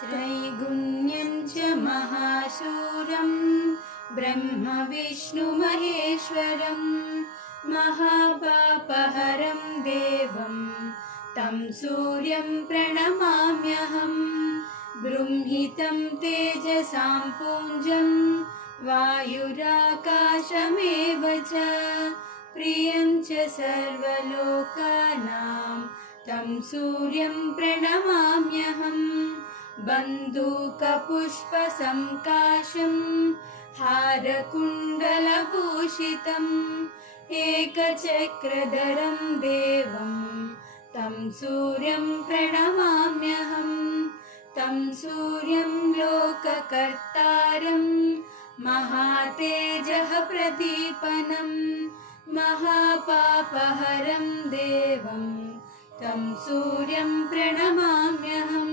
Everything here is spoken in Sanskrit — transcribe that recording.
त्रैगुण्यं च महाशूरं ब्रह्मविष्णुमहेश्वरं महापापहरं देवं तं सूर्यं प्रणमाम्यहं। बृंहितं तेजसां पुञ्जं वायुराकाशमेव च प्रियं च सर्वलोकानां तं सूर्यं प्रणमाम्यहम्। बन्दूकपुष्पसंकाशं हारकुण्डलभूषितम् एकचक्रधरं देवं तं सूर्यं प्रणमाम्यहम्। तं सूर्यं लोककर्तारं महातेजः प्रदीपनं महापापहरं देवं तं सूर्यं प्रणमाम्यहम्।